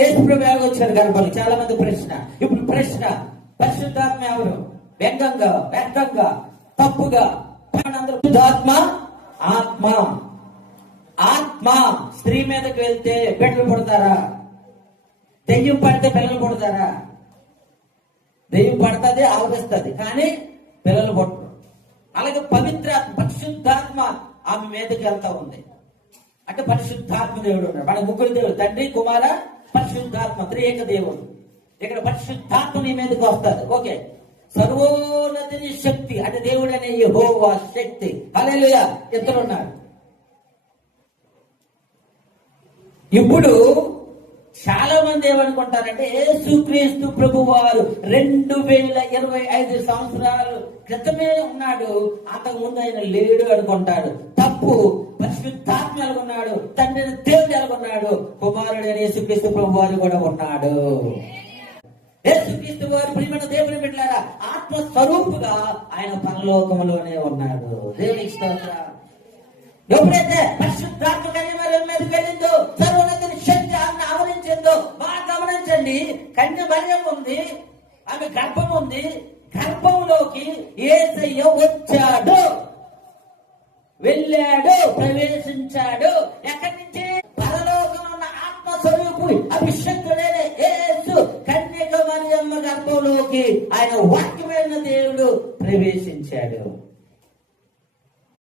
యేసుప్రభు ఎలాగ వచ్చాడు గర్భంలో? చాలా మంది ప్రశ్న. ఇప్పుడు ప్రశ్న, పరిశుద్ధాత్మ ఎవరు? వ్యంగంగా, వ్యర్థంగా, తప్పుగా పరిశుద్ధాత్మ ఆత్మ. ఆత్మ స్త్రీ మీదకి వెళ్తే బిడ్డలు పుడతారా? దెయ్యం పడితే పిల్లలు పుడతారా? దెయ్యం పడుతుంది, ఆవరిస్తుంది, కానీ పిల్లలు పుట్టరు. అలాగే పవిత్రాత్మ, పరిశుద్ధాత్మ ఆమె మీదకి వెళ్తా ఉంది. అంటే పరిశుద్ధాత్మ దేవుడు ఉన్నాడు. మన ముగ్గురు దేవుడు, తండ్రి, కుమార, పరిశుద్ధాత్మ, త్రియేక దేవుడు. ఇక్కడ పరిశుద్ధాత్మ నీ మీదకి వస్తుంది. ఓకే, సర్వోన్నతిని శక్తి అంటే దేవుడు అనే యెహోవా శక్తి. హల్లెలూయా. ఇద్దరు ఉన్నారు. ఇప్పుడు చాలా మంది ఏమనుకుంటారంటే యేసుక్రీస్తు ప్రభు వారు 2025 సంవత్సరాలు క్రితమే ఉన్నాడు, అంతకు ముందు ఆయన లేడు అనుకుంటాడు. తప్పు. పరిశుద్ధాత్మ ఎలాగున్నాడు? తండ్రి దేవుడు ఎలాగున్నాడు? కుమారుడు అని యేసుక్రీస్తు ప్రభు వారు కూడా ఉన్నాడు. యేసుక్రీస్తు వారు ప్రియమైన దేవుని బిడ్డలారా, ఆత్మ స్వరూపుగా ఆయన పరలోకములోనే ఉన్నాడు. దేవునికి స్తోత్రం. ఎప్పుడైతే పరిశుద్ధాత్మ కన్యమరియం మీదకి వెళ్ళిందో, సర్వోన్నతిని శక్తి ఆమెను ఆవరించిందో, బాగా గమనించండి. కన్యమరియం ఉంది, ఆమె గర్భం ఉంది. గర్భంలోకి యేసయ్య వచ్చాడు, వెళ్ళాడు, ప్రవేశించాడు. ఎక్కడి నుంచి? పరలోకం ఉన్న ఆత్మస్వరూపు అభిషక్తుడైన యేసు కన్యక మరియమ్మ గర్భంలోకి ఆయన వాక్యమైన దేవుడు ప్రవేశించాడు.